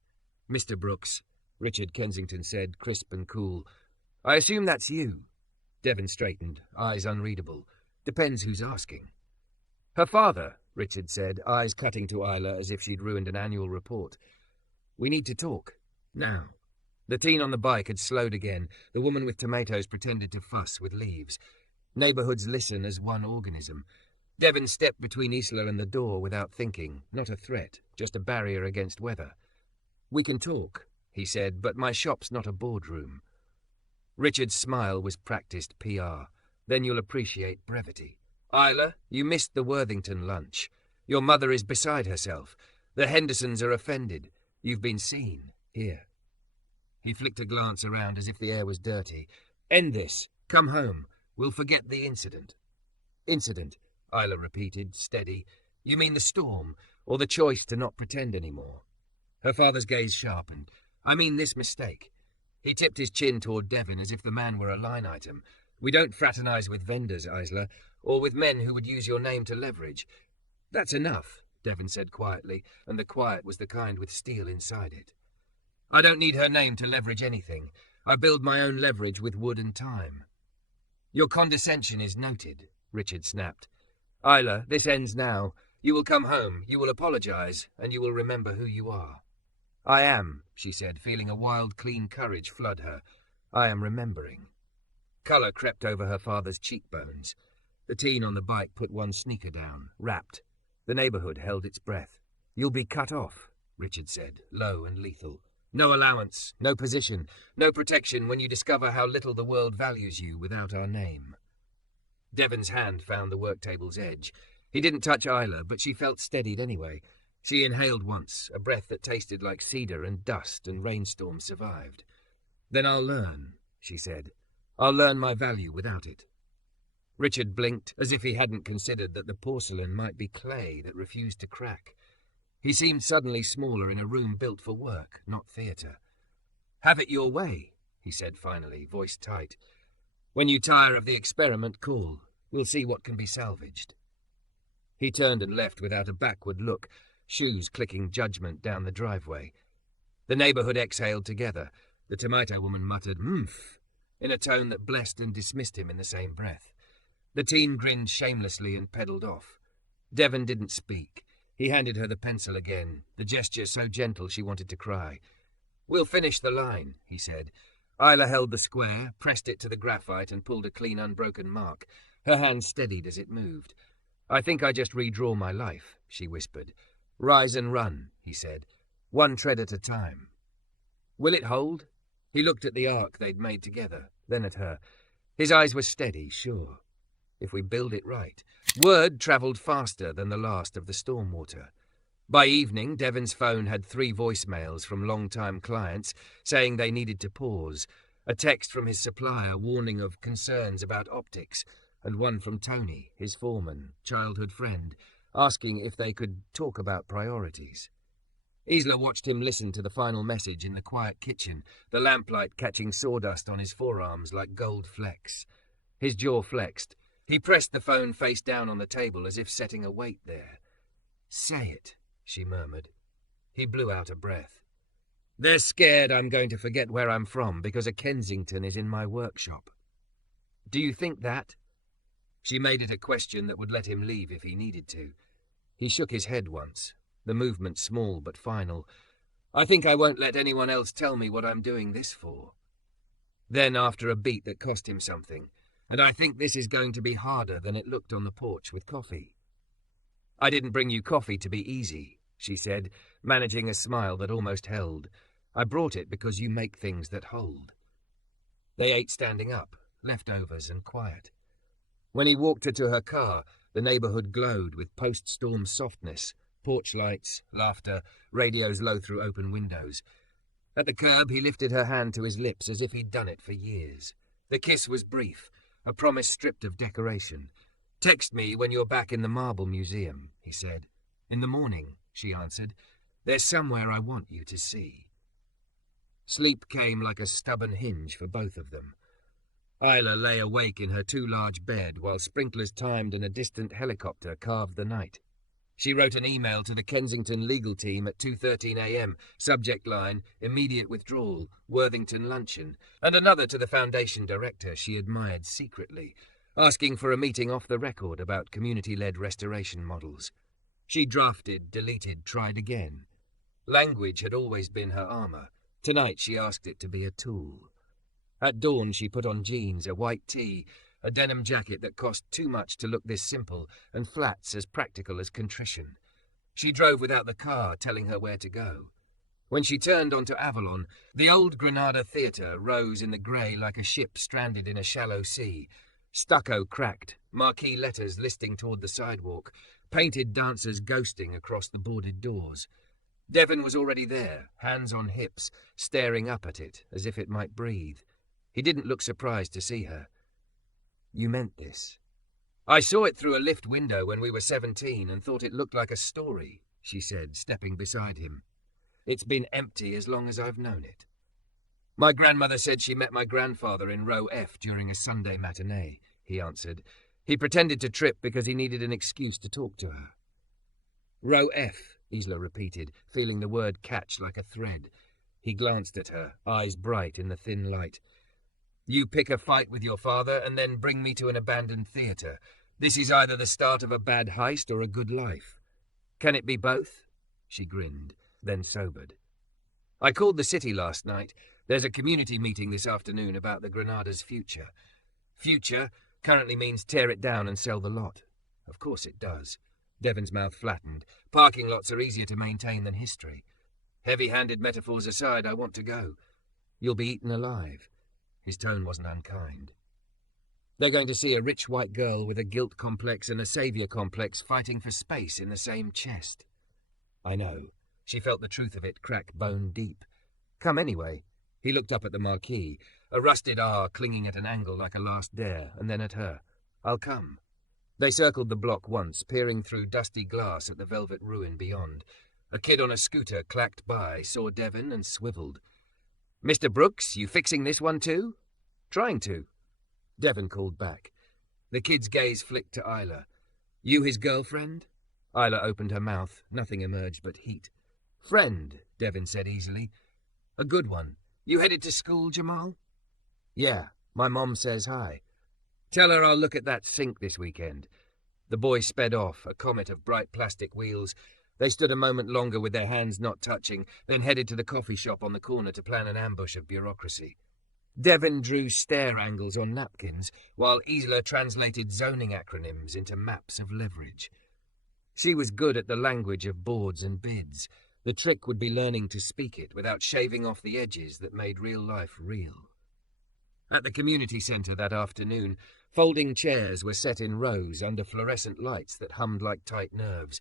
"Mr. Brooks," Richard Kensington said, crisp and cool. "I assume that's you." Devin straightened, eyes unreadable. "Depends who's asking." "Her father," Richard said, eyes cutting to Isla as if she'd ruined an annual report. "We need to talk. Now." The teen on the bike had slowed again. The woman with tomatoes pretended to fuss with leaves. Neighbourhoods listen as one organism. Devin stepped between Isla and the door without thinking. Not a threat, just a barrier against weather. "We can talk," he said, "but my shop's not a boardroom." Richard's smile was practiced PR. "Then you'll appreciate brevity. Isla, you missed the Worthington lunch. Your mother is beside herself. The Hendersons are offended. You've been seen. Here." He flicked a glance around as if the air was dirty. "End this. Come home. We'll forget the incident." "Incident," Isla repeated, steady. "You mean the storm, or the choice to not pretend anymore?" Her father's gaze sharpened. "I mean this mistake." He tipped his chin toward Devin as if the man were a line item. "We don't fraternize with vendors, Isla, or with men who would use your name to leverage." "That's enough," Devin said quietly, and the quiet was the kind with steel inside it. "I don't need her name to leverage anything. I build my own leverage with wood and time." "Your condescension is noted," Richard snapped. "Isla, this ends now. You will come home, you will apologize, and you will remember who you are." "I am," she said, feeling a wild, clean courage flood her. "I am remembering." Colour crept over her father's cheekbones. The teen on the bike put one sneaker down, rapped. The neighbourhood held its breath. "You'll be cut off," Richard said, low and lethal. "No allowance, no position, no protection when you discover how little the world values you without our name." Devin's hand found the work table's edge. He didn't touch Isla, but she felt steadied anyway. She inhaled once, a breath that tasted like cedar and dust and rainstorm survived. "Then I'll learn," she said. "I'll learn my value without it." Richard blinked, as if he hadn't considered that the porcelain might be clay that refused to crack. He seemed suddenly smaller in a room built for work, not theatre. "Have it your way," he said finally, voice tight. "When you tire of the experiment, call. We'll see what can be salvaged." He turned and left without a backward look, shoes clicking judgment down the driveway. The neighbourhood exhaled together. The tomato woman muttered, "Mmph," in a tone that blessed and dismissed him in the same breath. The teen grinned shamelessly and pedalled off. Devin didn't speak. He handed her the pencil again, the gesture so gentle she wanted to cry. "We'll finish the line," he said. Isla held the square, pressed it to the graphite and pulled a clean, unbroken mark. Her hand steadied as it moved. "I think I just redraw my life," she whispered. "Rise and run," he said. "One tread at a time." "Will it hold?" He looked at the arc they'd made together, then at her. His eyes were steady, sure. "If we build it right." Word travelled faster than the last of the stormwater. By evening, Devin's phone had 3 voicemails from long-time clients saying they needed to pause, a text from his supplier warning of concerns about optics, and one from Tony, his foreman, childhood friend, asking if they could talk about priorities. Isla watched him listen to the final message in the quiet kitchen, the lamplight catching sawdust on his forearms like gold flecks. His jaw flexed. He pressed the phone face down on the table as if setting a weight there. "Say it," she murmured. He blew out a breath. "They're scared I'm going to forget where I'm from because a Kensington is in my workshop." "Do you think that?" She made it a question that would let him leave if he needed to. He shook his head once, the movement small but final. "I think I won't let anyone else tell me what I'm doing this for." Then, after a beat that cost him something, "And I think this is going to be harder than it looked on the porch with coffee." "I didn't bring you coffee to be easy," she said, managing a smile that almost held. "I brought it because you make things that hold." They ate standing up, leftovers and quiet. When he walked her to her car, the neighbourhood glowed with post-storm softness, porch lights, laughter, radios low through open windows. At the curb, he lifted her hand to his lips as if he'd done it for years. The kiss was brief, a promise stripped of decoration. "Text me when you're back in the Marble Museum," he said. "In the morning," she answered. "There's somewhere I want you to see." Sleep came like a stubborn hinge for both of them. Isla lay awake in her too large bed while sprinklers timed and a distant helicopter carved the night. She wrote an email to the Kensington legal team at 2:13 a.m, subject line, "Immediate withdrawal, Worthington luncheon," and another to the foundation director she admired secretly, asking for a meeting off the record about community-led restoration models. She drafted, deleted, tried again. Language had always been her armour. Tonight she asked it to be a tool. At dawn she put on jeans, a white tee, a denim jacket that cost too much to look this simple, and flats as practical as contrition. She drove without the car, telling her where to go. When she turned onto Avalon, the old Granada Theater rose in the grey like a ship stranded in a shallow sea. Stucco cracked, marquee letters listing toward the sidewalk, painted dancers ghosting across the boarded doors. Devin was already there, hands on hips, staring up at it as if it might breathe. He didn't look surprised to see her. "You meant this?" "I saw it through a lift window when we were 17 and thought it looked like a story," she said, stepping beside him. "It's been empty as long as I've known it." "My grandmother said she met my grandfather in row F during a Sunday matinee," he answered. He pretended to trip because he needed an excuse to talk to her. "Row F," Isla repeated, feeling the word catch like a thread. He glanced at her, eyes bright in the thin light. "You pick a fight with your father and then bring me to an abandoned theatre. This is either the start of a bad heist or a good life. Can it be both?" She grinned, then sobered. I called the city last night. There's a community meeting this afternoon about the Granada's future. Future currently means tear it down and sell the lot. Of course it does. Devin's mouth flattened. Parking lots are easier to maintain than history. Heavy-handed metaphors aside, I want to go. You'll be eaten alive. His tone wasn't unkind. They're going to see a rich white girl with a guilt complex and a saviour complex fighting for space in the same chest. I know. She felt the truth of it crack bone deep. Come anyway. He looked up at the marquee, a rusted R clinging at an angle like a last dare, and then at her. I'll come. They circled the block once, peering through dusty glass at the velvet ruin beyond. A kid on a scooter clacked by, saw Devin and swivelled. Mr. Brooks, you fixing this one too? Trying to. Devin called back. The kid's gaze flicked to Isla. You his girlfriend? Isla opened her mouth. Nothing emerged but heat. Friend, Devin said easily. A good one. You headed to school, Jamal? Yeah, my mom says hi. Tell her I'll look at that sink this weekend. The boy sped off, a comet of bright plastic wheels. They stood a moment longer with their hands not touching, then headed to the coffee shop on the corner to plan an ambush of bureaucracy. Devin drew stare angles on napkins, while Isla translated zoning acronyms into maps of leverage. She was good at the language of boards and bids. The trick would be learning to speak it without shaving off the edges that made real life real. At the community centre that afternoon, folding chairs were set in rows under fluorescent lights that hummed like tight nerves.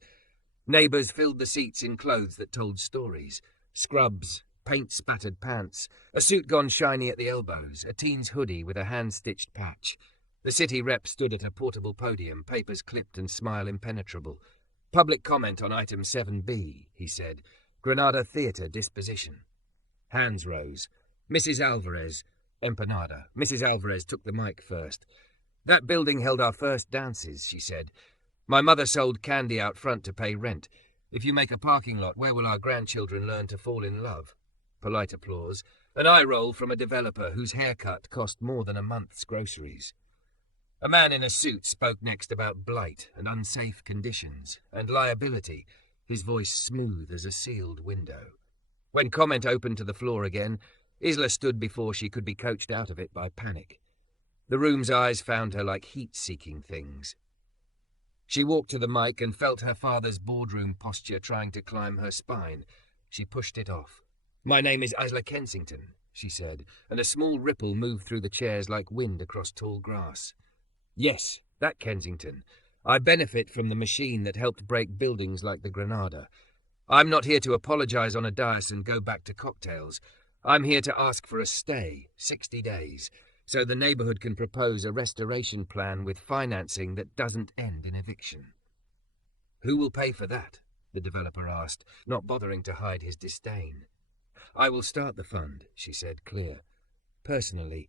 Neighbours filled the seats in clothes that told stories. Scrubs, paint-spattered pants, a suit gone shiny at the elbows, a teen's hoodie with a hand-stitched patch. The city rep stood at a portable podium, papers clipped and smile impenetrable. Public comment on item 7B, he said. Granada Theater disposition. Hands rose. Mrs. Alvarez. Empanada. Mrs. Alvarez took the mic first. That building held our first dances, she said. My mother sold candy out front to pay rent. If you make a parking lot, where will our grandchildren learn to fall in love? Polite applause. An eye roll from a developer whose haircut cost more than a month's groceries. A man in a suit spoke next about blight and unsafe conditions and liability, his voice smooth as a sealed window. When comment opened to the floor again, Isla stood before she could be coached out of it by panic. The room's eyes found her like heat-seeking things. She walked to the mic and felt her father's boardroom posture trying to climb her spine. She pushed it off. My name is Isla Kensington, she said, and a small ripple moved through the chairs like wind across tall grass. Yes, that Kensington. I benefit from the machine that helped break buildings like the Granada. I'm not here to apologize on a dais and go back to cocktails. I'm here to ask for a stay, 60 days, so the neighbourhood can propose a restoration plan with financing that doesn't end in eviction. Who will pay for that? The developer asked, not bothering to hide his disdain. I will start the fund, she said, clear. Personally.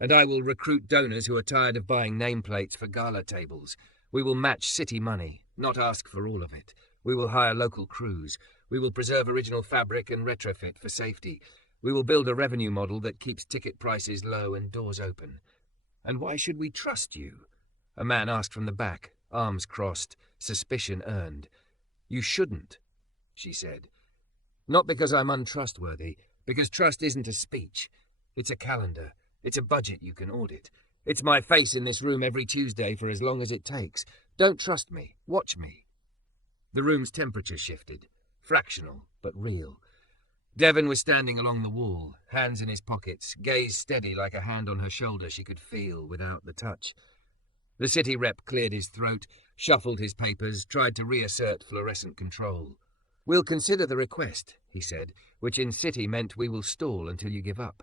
And I will recruit donors who are tired of buying nameplates for gala tables. We will match city money, not ask for all of it. We will hire local crews. We will preserve original fabric and retrofit for safety. We will build a revenue model that keeps ticket prices low and doors open. And why should we trust you? A man asked from the back, arms crossed, suspicion earned. You shouldn't, she said. Not because I'm untrustworthy, because trust isn't a speech. It's a calendar. It's a budget you can audit. It's my face in this room every Tuesday for as long as it takes. Don't trust me. Watch me. The room's temperature shifted. Fractional, but real. Devin was standing along the wall, hands in his pockets, gaze steady like a hand on her shoulder she could feel without the touch. The city rep cleared his throat, shuffled his papers, tried to reassert fluorescent control. We'll consider the request, he said, which in city meant we will stall until you give up.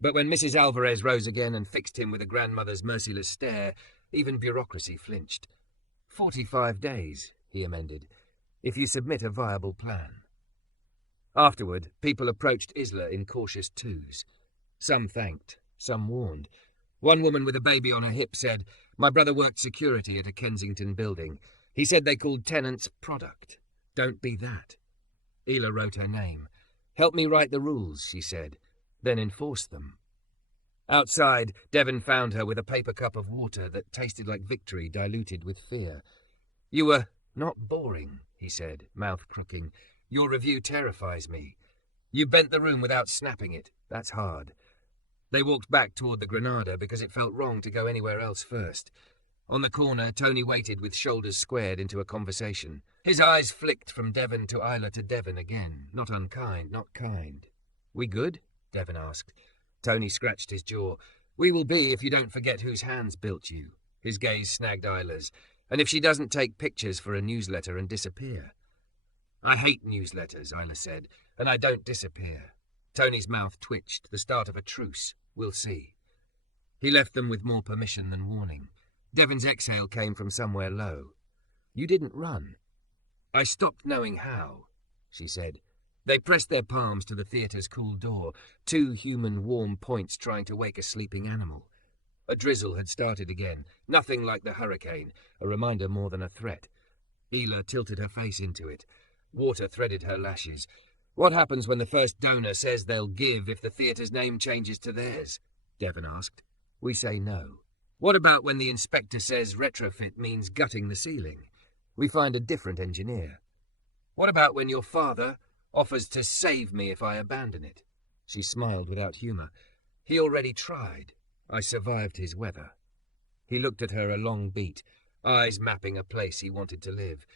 But when Mrs. Alvarez rose again and fixed him with a grandmother's merciless stare, even bureaucracy flinched. 45 days, he amended, if you submit a viable plan. Afterward, people approached Isla in cautious twos. Some thanked, some warned. One woman with a baby on her hip said, My brother worked security at a Kensington building. He said they called tenants product. Don't be that. Isla wrote her name. Help me write the rules, she said, then enforce them. Outside, Devin found her with a paper cup of water that tasted like victory diluted with fear. You were not boring, he said, mouth crooking. Your review terrifies me. You bent the room without snapping it. That's hard. They walked back toward the Granada because it felt wrong to go anywhere else first. On the corner, Tony waited with shoulders squared into a conversation. His eyes flicked from Devin to Isla to Devin again. Not unkind, not kind. We good? Devin asked. Tony scratched his jaw. We will be if you don't forget whose hands built you. His gaze snagged Isla's. And if she doesn't take pictures for a newsletter and disappear. I hate newsletters, Isla said, and I don't disappear. Tony's mouth twitched, the start of a truce. We'll see. He left them with more permission than warning. Devin's exhale came from somewhere low. You didn't run. I stopped knowing how, she said. They pressed their palms to the theatre's cool door, two human warm points trying to wake a sleeping animal. A drizzle had started again, nothing like the hurricane, a reminder more than a threat. Isla tilted her face into it. Water threaded her lashes. What happens when the first donor says they'll give if the theatre's name changes to theirs? Devin asked. We say no. What about when the inspector says retrofit means gutting the ceiling? We find a different engineer. What about when your father offers to save me if I abandon it? She smiled without humour. He already tried. I survived his weather. He looked at her a long beat, eyes mapping a place he wanted to live.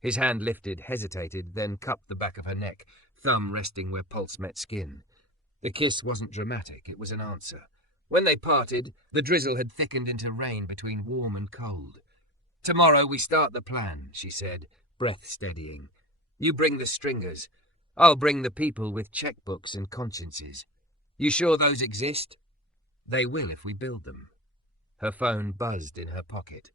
His hand lifted, hesitated, then cupped the back of her neck, thumb resting where pulse met skin. The kiss wasn't dramatic, it was an answer. When they parted, the drizzle had thickened into rain between warm and cold. Tomorrow we start the plan, she said, breath steadying. You bring the stringers. I'll bring the people with checkbooks and consciences. You sure those exist? They will if we build them. Her phone buzzed in her pocket.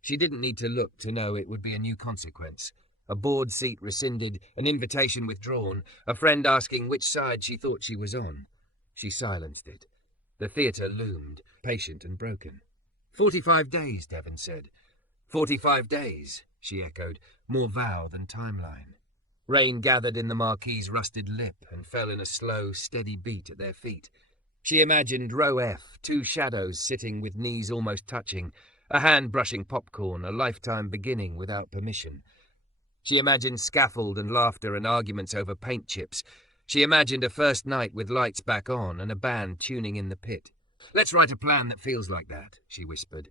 She didn't need to look to know it would be a new consequence. A board seat rescinded, an invitation withdrawn, a friend asking which side she thought she was on. She silenced it. The theatre loomed, patient and broken. 45 days, Devin said. 45 days, she echoed, more vow than timeline. Rain gathered in the marquee's rusted lip and fell in a slow, steady beat at their feet. She imagined row F, two shadows sitting with knees almost touching, a hand brushing popcorn, a lifetime beginning without permission. She imagined scaffold and laughter and arguments over paint chips. She imagined a first night with lights back on and a band tuning in the pit. Let's write a plan that feels like that, she whispered.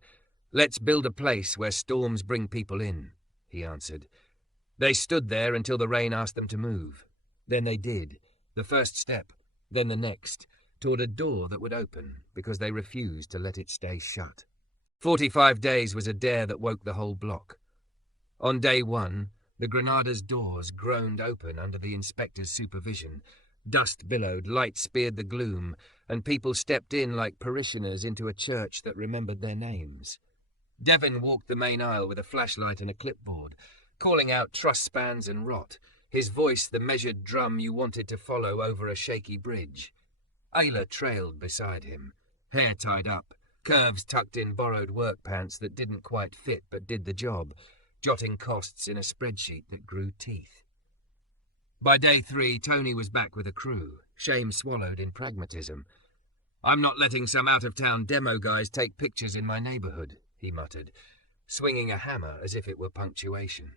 Let's build a place where storms bring people in, he answered. They stood there until the rain asked them to move. Then they did. The first step, then the next, toward a door that would open because they refused to let it stay shut. 45 days was a dare that woke the whole block. On day one, the Granada's doors groaned open under the inspector's supervision. Dust billowed, light speared the gloom, and people stepped in like parishioners into a church that remembered their names. Devin walked the main aisle with a flashlight and a clipboard, calling out truss spans and rot, his voice the measured drum you wanted to follow over a shaky bridge. Isla trailed beside him, hair tied up, curves tucked in borrowed work pants that didn't quite fit but did the job, jotting costs in a spreadsheet that grew teeth. By day 3, Tony was back with a crew, shame swallowed in pragmatism. I'm not letting some out-of-town demo guys take pictures in my neighbourhood, he muttered, swinging a hammer as if it were punctuation.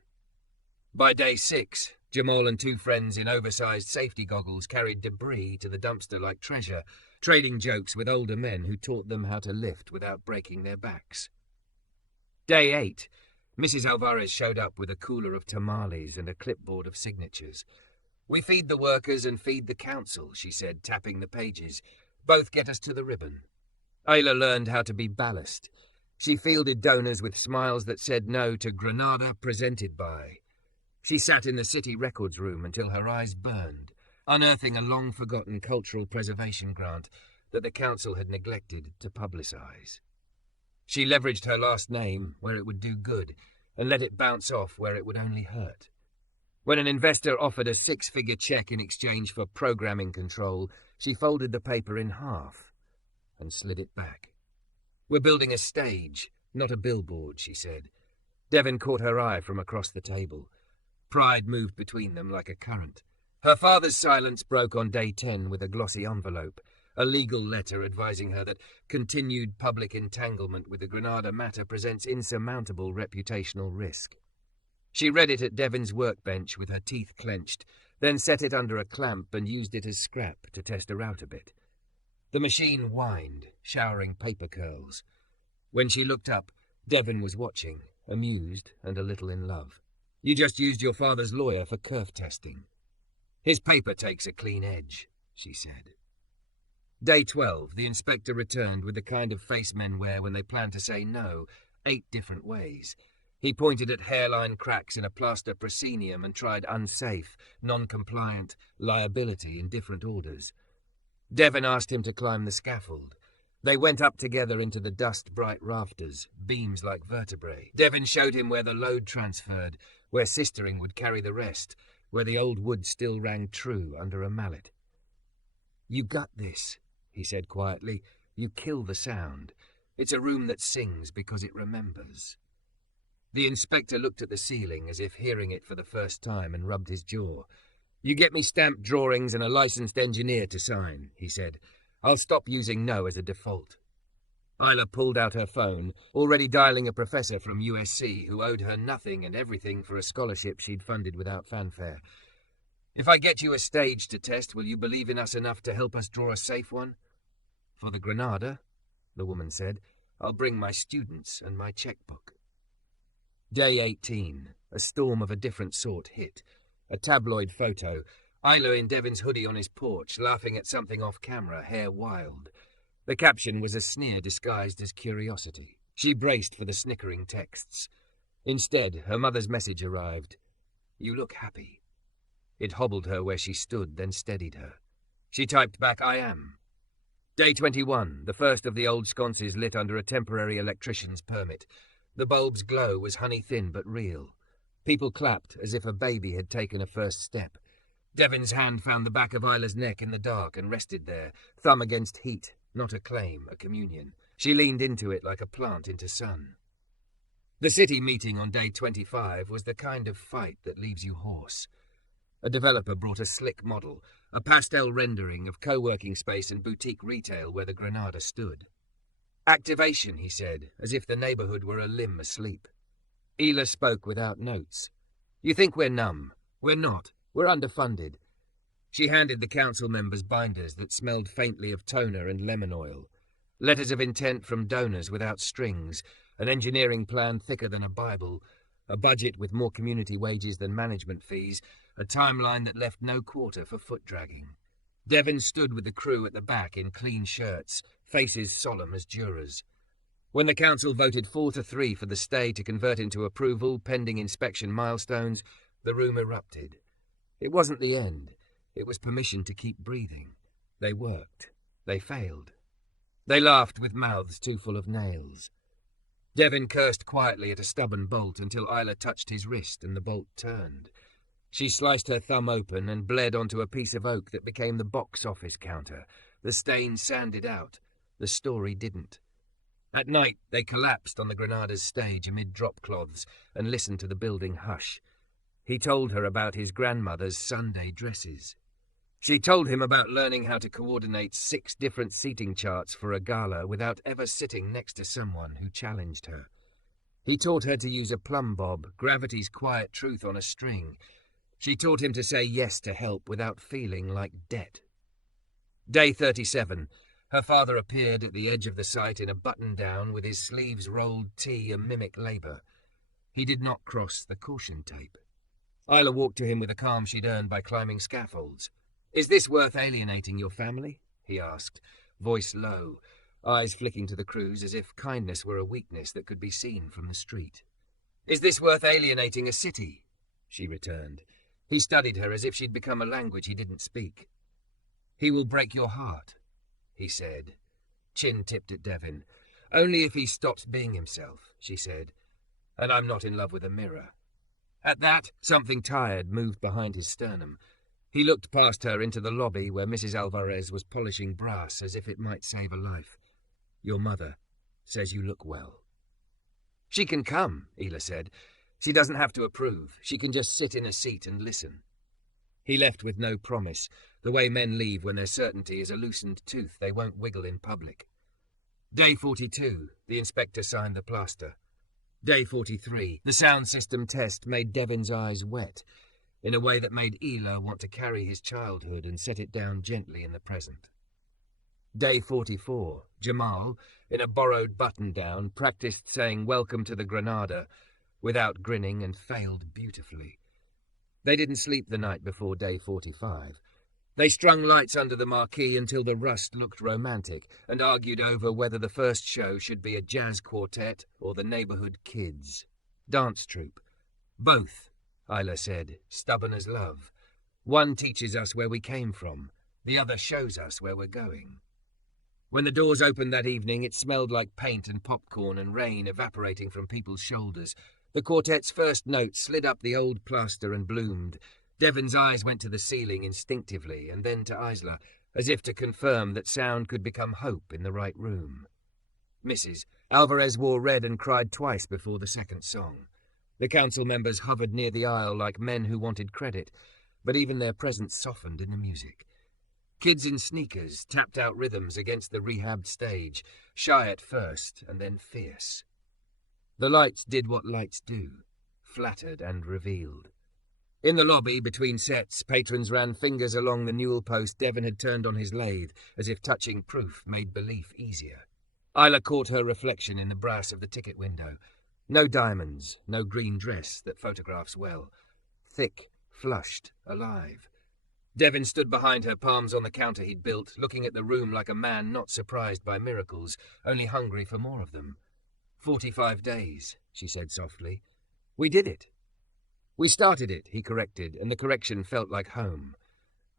By day 6, Jamal and two friends in oversized safety goggles carried debris to the dumpster like treasure, trading jokes with older men who taught them how to lift without breaking their backs. Day 8, Mrs. Alvarez showed up with a cooler of tamales and a clipboard of signatures. We feed the workers and feed the council, she said, tapping the pages. Both get us to the ribbon. Isla learned how to be ballast. She fielded donors with smiles that said no to Granada presented by. She sat in the city records room until her eyes burned, unearthing a long-forgotten cultural preservation grant that the council had neglected to publicise. She leveraged her last name where it would do good and let it bounce off where it would only hurt. When an investor offered a 6-figure check in exchange for programming control, she folded the paper in half and slid it back. We're building a stage, not a billboard, she said. Devin caught her eye from across the table. Pride moved between them like a current. Her father's silence broke on day 10 with a glossy envelope, a legal letter advising her that continued public entanglement with the Granada matter presents insurmountable reputational risk. She read it at Devin's workbench with her teeth clenched, then set it under a clamp and used it as scrap to test her out a bit. The machine whined, showering paper curls. When she looked up, Devin was watching, amused and a little in love. "You just used your father's lawyer for kerf testing." "His paper takes a clean edge," she said. Day 12, the inspector returned with the kind of face men wear when they plan to say no, 8 different ways. He pointed at hairline cracks in a plaster proscenium and tried unsafe, non-compliant, liability in different orders. Devin asked him to climb the scaffold. They went up together into the dust-bright rafters, beams like vertebrae. Devin showed him where the load transferred, where sistering would carry the rest, where the old wood still rang true under a mallet. "You got this," he said quietly. "You kill the sound. It's a room that sings because it remembers." The inspector looked at the ceiling as if hearing it for the first time and rubbed his jaw. "You get me stamped drawings and a licensed engineer to sign," he said. "I'll stop using no as a default." Isla pulled out her phone, already dialing a professor from USC who owed her nothing and everything for a scholarship she'd funded without fanfare. "If I get you a stage to test, will you believe in us enough to help us draw a safe one?" "For the Granada," the woman said, "I'll bring my students and my checkbook." Day 18. A storm of a different sort hit. A tabloid photo. Isla in Devin's hoodie on his porch, laughing at something off camera, hair wild. The caption was a sneer disguised as curiosity. She braced for the snickering texts. Instead, her mother's message arrived. "You look happy." It hobbled her where she stood, then steadied her. She typed back, "I am." Day 21. The first of the old sconces lit under a temporary electrician's permit. The bulb's glow was honey-thin but real. People clapped as if a baby had taken a first step. Devin's hand found the back of Isla's neck in the dark and rested there, thumb against heat, not a claim, a communion. She leaned into it like a plant into sun. The city meeting on day 25 was the kind of fight that leaves you hoarse. A developer brought a slick model, a pastel rendering of co-working space and boutique retail where the Granada stood. "Activation," he said, as if the neighborhood were a limb asleep. Isla spoke without notes. "You think we're numb. We're not. We're underfunded." She handed the council members binders that smelled faintly of toner and lemon oil. Letters of intent from donors without strings, an engineering plan thicker than a Bible, a budget with more community wages than management fees, a timeline that left no quarter for foot-dragging. Devin stood with the crew at the back in clean shirts, faces solemn as jurors. When the council voted 4-3 for the stay to convert into approval pending inspection milestones, the room erupted. It wasn't the end. It was permission to keep breathing. They worked. They failed. They laughed with mouths too full of nails. Devin cursed quietly at a stubborn bolt until Isla touched his wrist and the bolt turned. She sliced her thumb open and bled onto a piece of oak that became the box office counter. The stain sanded out. The story didn't. At night, they collapsed on the Granada's stage amid drop cloths and listened to the building hush. He told her about his grandmother's Sunday dresses. She told him about learning how to coordinate 6 different seating charts for a gala without ever sitting next to someone who challenged her. He taught her to use a plumb bob, gravity's quiet truth on a string. She taught him to say yes to help without feeling like debt. Day 37. Her father appeared at the edge of the site in a button-down with his sleeves rolled T, a mimic labour. He did not cross the caution tape. Isla walked to him with a calm she'd earned by climbing scaffolds. "Is this worth alienating your family?" he asked, voice low, eyes flicking to the crews as if kindness were a weakness that could be seen from the street. "Is this worth alienating a city?" she returned. He studied her as if she'd become a language he didn't speak. "He will break your heart," he said. Chin tipped at Devin. "Only if he stops being himself," she said. "And I'm not in love with a mirror." At that, something tired moved behind his sternum. He looked past her into the lobby where Mrs. Alvarez was polishing brass as if it might save a life. "Your mother says you look well." "She can come," Isla said. "She doesn't have to approve. She can just sit in a seat and listen." He left with no promise, the way men leave when their certainty is a loosened tooth they won't wiggle in public. Day 42, the inspector signed the plaster. Day 43, the sound system test made Devin's eyes wet. in a way that made Isla want to carry his childhood and set it down gently in the present. Day 44, Jamal, in a borrowed button-down, practiced saying welcome to the Granada without grinning and failed beautifully. They didn't sleep the night before day 45. They strung lights under the marquee until the rust looked romantic and argued over whether the first show should be a jazz quartet or the neighborhood kids. Dance troupe. Both, Isla said, stubborn as love. One teaches us where we came from. The other shows us where we're going. When the doors opened that evening, it smelled like paint and popcorn and rain evaporating from people's shoulders. The quartet's first note slid up the old plaster and bloomed. Devin's eyes went to the ceiling instinctively and then to Isla, as if to confirm that sound could become hope in the right room. Mrs. Alvarez wore red and cried twice before the second song. The council members hovered near the aisle like men who wanted credit, but even their presence softened in the music. Kids in sneakers tapped out rhythms against the rehabbed stage, shy at first and then fierce. The lights did what lights do, flattered and revealed. In the lobby, between sets, patrons ran fingers along the newel post Devin had turned on his lathe, as if touching proof made belief easier. Isla caught her reflection in the brass of the ticket window. No diamonds, no green dress that photographs well. Thick, flushed, alive. Devin stood behind her, palms on the counter he'd built, looking at the room like a man not surprised by miracles, only hungry for more of them. 45 days, she said softly. We did it. We started it, he corrected, and the correction felt like home.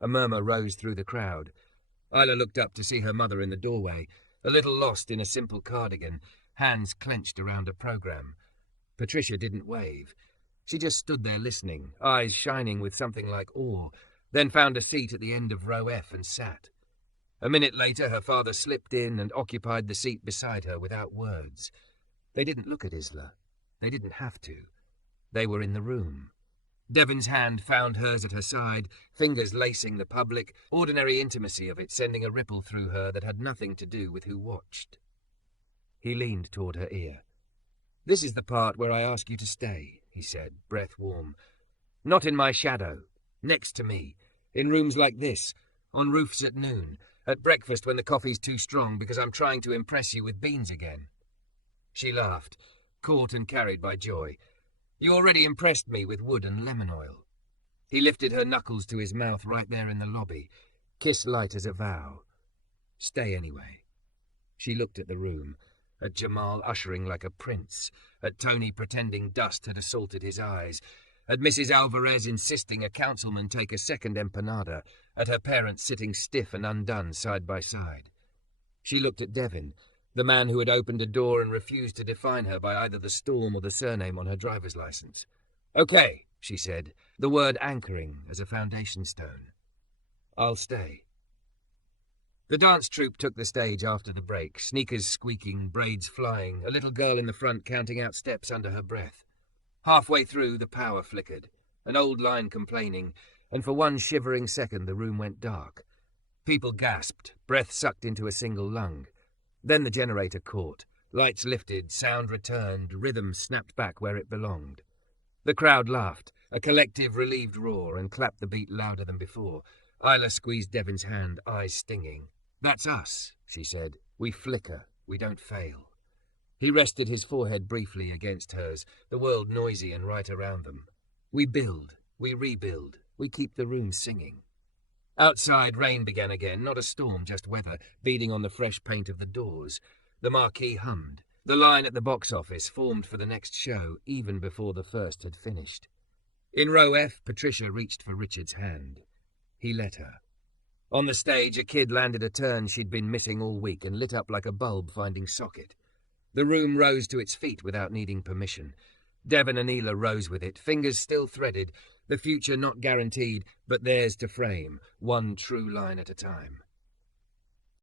A murmur rose through the crowd. Isla looked up to see her mother in the doorway, a little lost in a simple cardigan, hands clenched around a program. Patricia didn't wave. She just stood there listening, eyes shining with something like awe, then found a seat at the end of row F and sat. A minute later, her father slipped in and occupied the seat beside her without words. They didn't look at Isla. They didn't have to. They were in the room. Devin's hand found hers at her side, fingers lacing the public, ordinary intimacy of it sending a ripple through her that had nothing to do with who watched. He leaned toward her ear. This is the part where I ask you to stay, he said, breath warm. Not in my shadow. Next to me. In rooms like this. On roofs at noon. At breakfast when the coffee's too strong because I'm trying to impress you with beans again. She laughed, caught and carried by joy. You already impressed me with wood and lemon oil. He lifted her knuckles to his mouth right there in the lobby. Kiss light as a vow. Stay anyway. She looked at the room. At Jamal ushering like a prince. At Tony pretending dust had assaulted his eyes. At Mrs. Alvarez insisting a councilman take a second empanada. At her parents sitting stiff and undone side by side. She looked at Devin, the man who had opened a door and refused to define her by either the storm or the surname on her driver's license. Okay, she said, the word anchoring as a foundation stone. I'll stay. The dance troupe took the stage after the break, sneakers squeaking, braids flying, a little girl in the front counting out steps under her breath. Halfway through, the power flickered, an old line complaining, and for one shivering second the room went dark. People gasped, breath sucked into a single lung. Then the generator caught. Lights lifted, sound returned, rhythm snapped back where it belonged. The crowd laughed, a collective relieved roar, and clapped the beat louder than before. Isla squeezed Devin's hand, eyes stinging. That's us, she said. We flicker, we don't fail. He rested his forehead briefly against hers, the world noisy and right around them. We build, we rebuild, we keep the room singing. Outside, rain began again, not a storm, just weather, beading on the fresh paint of the doors. The marquee hummed. The line at the box office formed for the next show, even before the first had finished. In row F, Patricia reached for Richard's hand. He let her. On the stage, a kid landed a turn she'd been missing all week and lit up like a bulb finding socket. The room rose to its feet without needing permission. Devin and Isla rose with it, fingers still threaded, the future not guaranteed, but theirs to frame, one true line at a time.